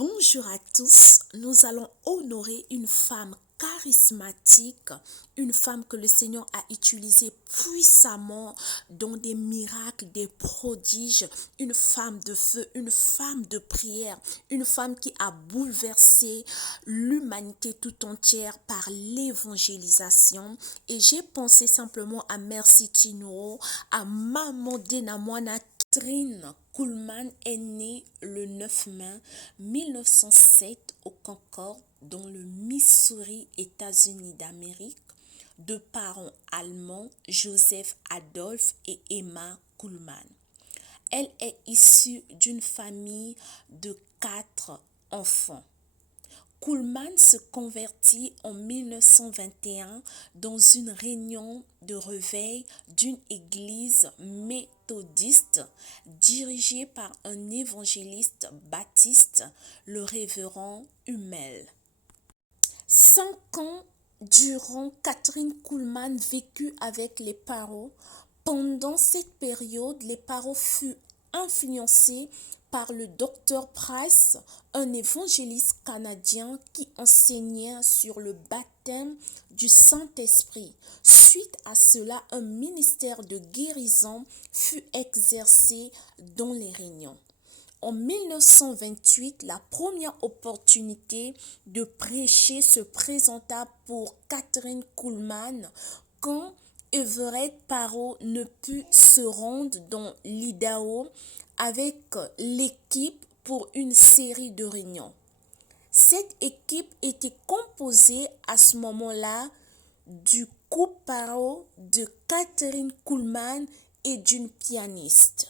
Bonjour à tous, nous allons honorer une femme charismatique, une femme que le Seigneur a utilisée puissamment dans des miracles, des prodiges, une femme de feu, une femme de prière, une femme qui a bouleversé l'humanité tout entière par l'évangélisation. Et j'ai pensé simplement à Mercy Chinwo, à Maman Denamwana. Catherine Kuhlman est née le 9 mai 1907 au Concord, dans le Missouri, États-Unis d'Amérique, de parents allemands, Joseph Adolphe et Emma Kuhlman. Elle est issue d'une famille de 4 enfants. Kuhlman se convertit en 1921 dans une réunion de réveil d'une église méthodiste dirigée par un évangéliste baptiste, le révérend Hummel. 5 ans durant, Catherine Kuhlman vécut avec les parents. Pendant cette période, les parents furent influencés par le Dr. Price, un évangéliste canadien qui enseignait sur le baptême du Saint-Esprit. Suite à cela, un ministère de guérison fut exercé dans les réunions. En 1928, la première opportunité de prêcher se présenta pour Catherine Kuhlman quand Everett Parrow ne put se rendre dans l'Idaho avec l'équipe pour une série de réunions. Cette équipe était composée à ce moment-là du couple Parrow, de Catherine Kuhlman et d'une pianiste.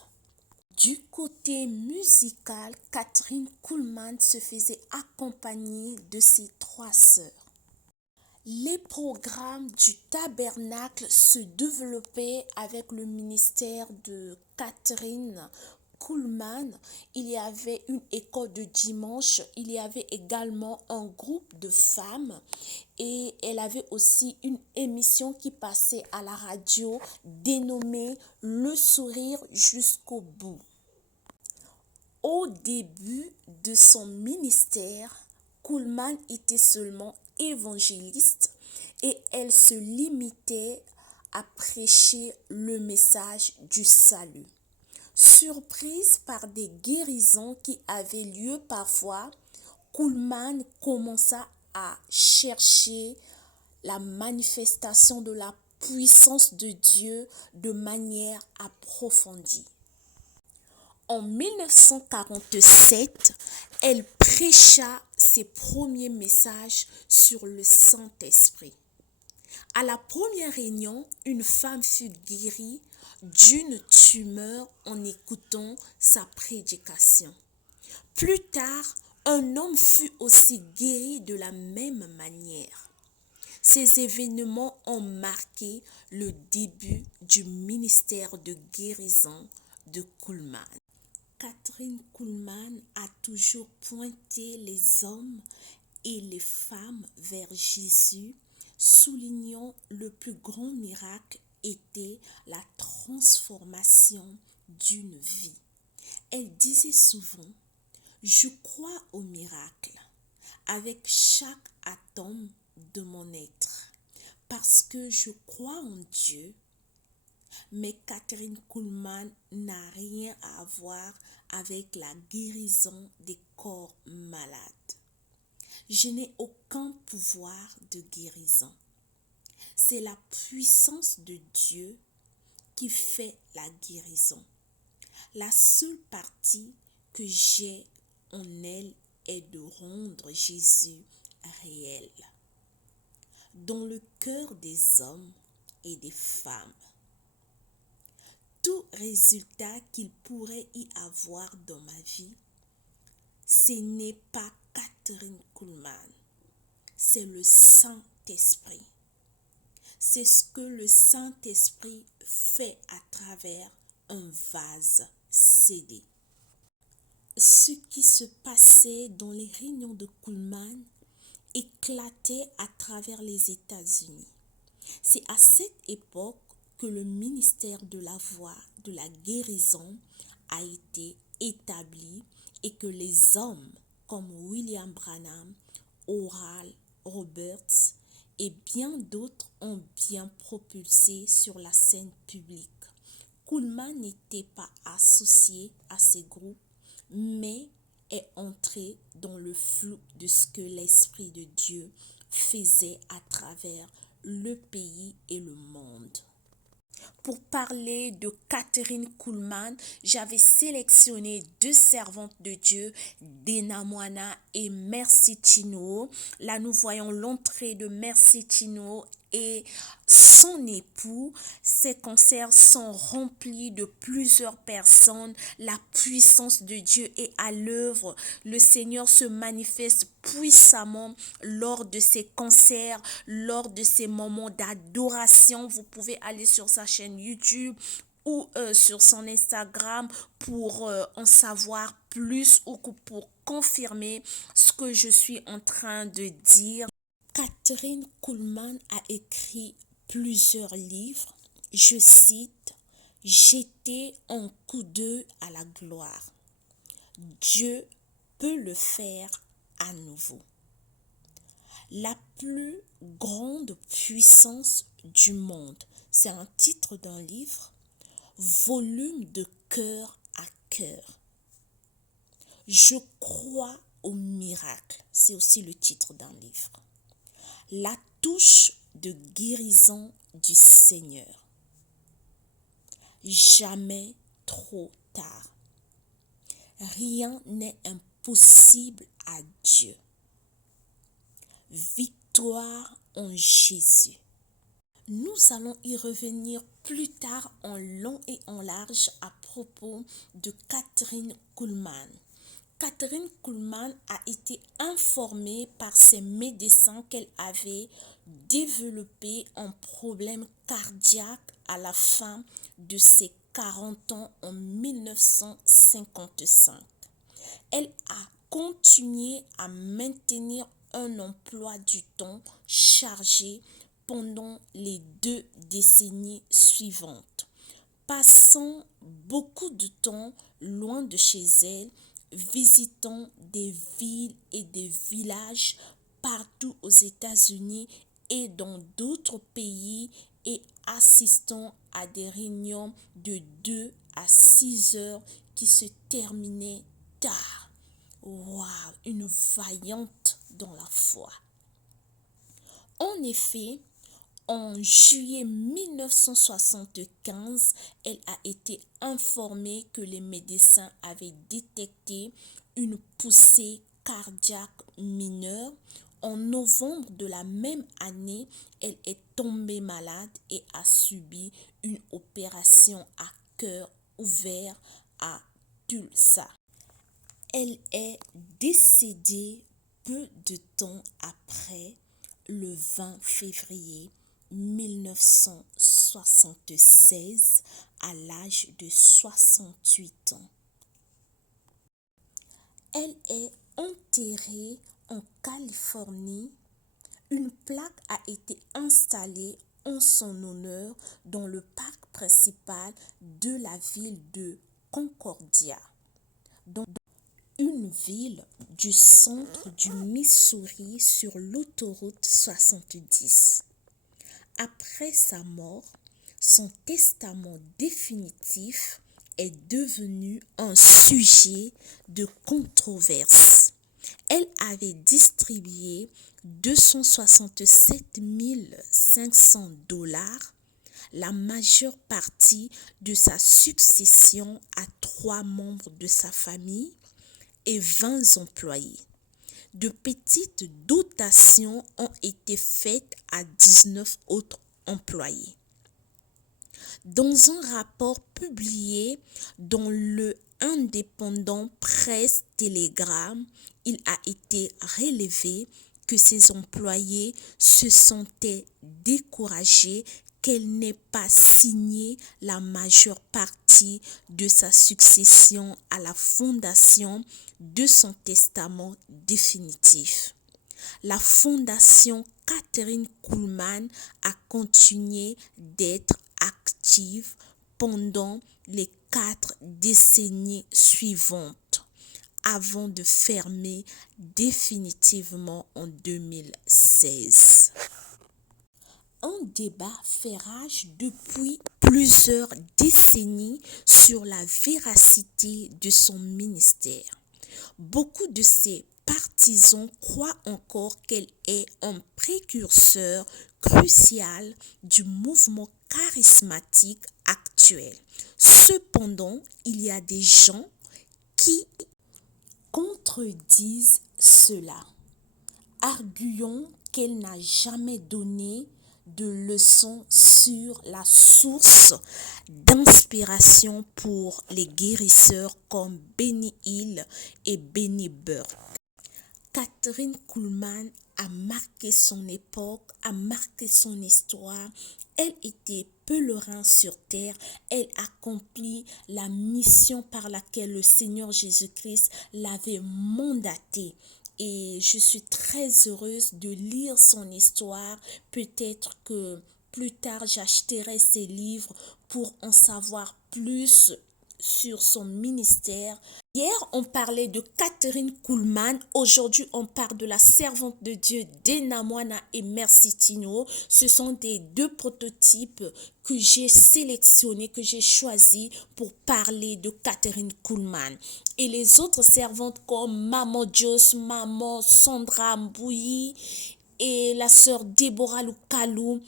Du côté musical, Catherine Kuhlman se faisait accompagner de ses 3 sœurs. Les programmes du tabernacle se développaient avec le ministère de Catherine Kuhlman. Il y avait une école de dimanche, il y avait également un groupe de femmes et elle avait aussi une émission qui passait à la radio dénommée Le sourire jusqu'au bout. Au début de son ministère, Kuhlman était seulement évangéliste et elle se limitait à prêcher le message du salut. Surprise par des guérisons qui avaient lieu parfois, Kuhlman commença à chercher la manifestation de la puissance de Dieu de manière approfondie. En 1947, elle prêcha ses premiers messages sur le Saint-Esprit. À la première réunion, une femme fut guérie d'une tumeur en écoutant sa prédication. Plus tard, un homme fut aussi guéri de la même manière. Ces événements ont marqué le début du ministère de guérison de Kuhlman. Catherine Kuhlman a toujours pointé les hommes et les femmes vers Jésus, soulignant le plus grand miracle était la transformation d'une vie. Elle disait souvent: je crois au miracle avec chaque atome de mon être, parce que je crois en Dieu. Mais Catherine Kuhlman n'a rien à voir avec la guérison des corps malades. Je n'ai aucun pouvoir de guérison. C'est la puissance de Dieu qui fait la guérison. La seule partie que j'ai en elle est de rendre Jésus réel dans le cœur des hommes et des femmes. Tout résultat qu'il pourrait y avoir dans ma vie, ce n'est pas Catherine Kuhlman, c'est le Saint-Esprit. C'est ce que le Saint-Esprit fait à travers un vase cédé. Ce qui se passait dans les réunions de Kuhlman éclatait à travers les États-Unis. C'est à cette époque que le ministère de la voix de la guérison a été établi et que les hommes comme William Branham, Oral Roberts et bien d'autres ont bien propulsé sur la scène publique. Kuhlman n'était pas associé à ces groupes, mais est entré dans le flou de ce que l'Esprit de Dieu faisait à travers le pays et le monde. Pour parler de Kathryn Kuhlman, j'avais sélectionné deux servantes de Dieu, Dena Moana et Mercy Chinwo. Là, nous voyons l'entrée de Mercy Chinwo et son époux. Ces concerts sont remplis de plusieurs personnes. La puissance de Dieu est à l'œuvre. Le Seigneur se manifeste puissamment lors de ces concerts, lors de ces moments d'adoration. Vous pouvez aller sur sa chaîne YouTube ou sur son Instagram pour en savoir plus ou pour confirmer ce que je suis en train de dire. Kathryn Kuhlman a écrit plusieurs livres. Je cite, « J'étais en coup d'œil à la gloire. Dieu peut le faire à nouveau. La plus grande puissance du monde. » C'est un titre d'un livre. Volume de cœur à cœur. Je crois au miracle. C'est aussi le titre d'un livre. La touche de guérison du Seigneur. Jamais trop tard. Rien n'est impossible à Dieu. Victoire en Jésus. Nous allons y revenir plus tard en long et en large à propos de Kathryn Kuhlman. Kathryn Kuhlman a été informée par ses médecins qu'elle avait développé un problème cardiaque à la fin de ses 40 ans en 1955. Elle a continué à maintenir un emploi du temps chargé pendant les 2 décennies suivantes, passant beaucoup de temps loin de chez elle, visitant des villes et des villages partout aux États-Unis et dans d'autres pays et assistant à des réunions de 2 à 6 heures qui se terminaient tard. Waouh, une vaillante dans la foi. En effet, en juillet 1975, elle a été informée que les médecins avaient détecté une poussée cardiaque mineure. En novembre de la même année, elle est tombée malade et a subi une opération à cœur ouvert à Tulsa. Elle est décédée peu de temps après, le 20 février 1976 à l'âge de 68 ans. Elle est enterrée en Californie. Une plaque a été installée en son honneur dans le parc principal de la ville de Concordia, dans une ville du centre du Missouri sur l'autoroute 70. Après sa mort, son testament définitif est devenu un sujet de controverse. Elle avait distribué 267 500 $, la majeure partie de sa succession à 3 membres de sa famille et 20 employés. De petites dotations ont été faites à 19 autres employés. Dans un rapport publié dans le indépendant Presse Télégramme, il a été relevé que ses employés se sentaient découragés qu'elle n'ait pas signé la majeure partie de sa succession à la fondation de son testament définitif. La fondation Kathryn Kuhlman a continué d'être active pendant les 4 décennies suivantes, avant de fermer définitivement en 2016. Un débat fait rage depuis plusieurs décennies sur la véracité de son ministère. Beaucoup de ses partisans croient encore qu'elle est un précurseur crucial du mouvement charismatique actuel. Cependant, il y a des gens qui contredisent cela, arguant qu'elle n'a jamais donné de leçons sur la source d'inspiration pour les guérisseurs comme Benny Hill et Benny Burke. Kathryn Kuhlman a marqué son époque, a marqué son histoire. Elle était pèlerin sur terre. Elle accomplit la mission par laquelle le Seigneur Jésus-Christ l'avait mandatée. Et je suis très heureuse de lire son histoire. Peut-être que plus tard, j'achèterai ses livres pour en savoir plus sur son ministère. Hier, on parlait de Kathryn Kuhlman. Aujourd'hui, on parle de la servante de Dieu Dena Moana et Mercy Tino. Ce sont des deux prototypes que j'ai sélectionnés, que j'ai choisis pour parler de Kathryn Kuhlman. Et les autres servantes comme Maman Jos, Maman Sandra Mbouyi et la sœur Déborah Lukalou.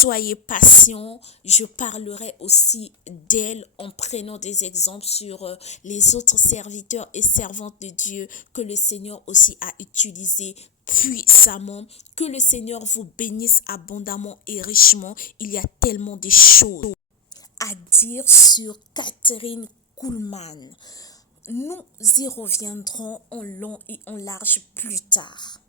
Soyez patients, je parlerai aussi d'elle en prenant des exemples sur les autres serviteurs et servantes de Dieu que le Seigneur aussi a utilisés puissamment. Que le Seigneur vous bénisse abondamment et richement. Il y a tellement de choses à dire sur Kathryn Kuhlman. Nous y reviendrons en long et en large plus tard.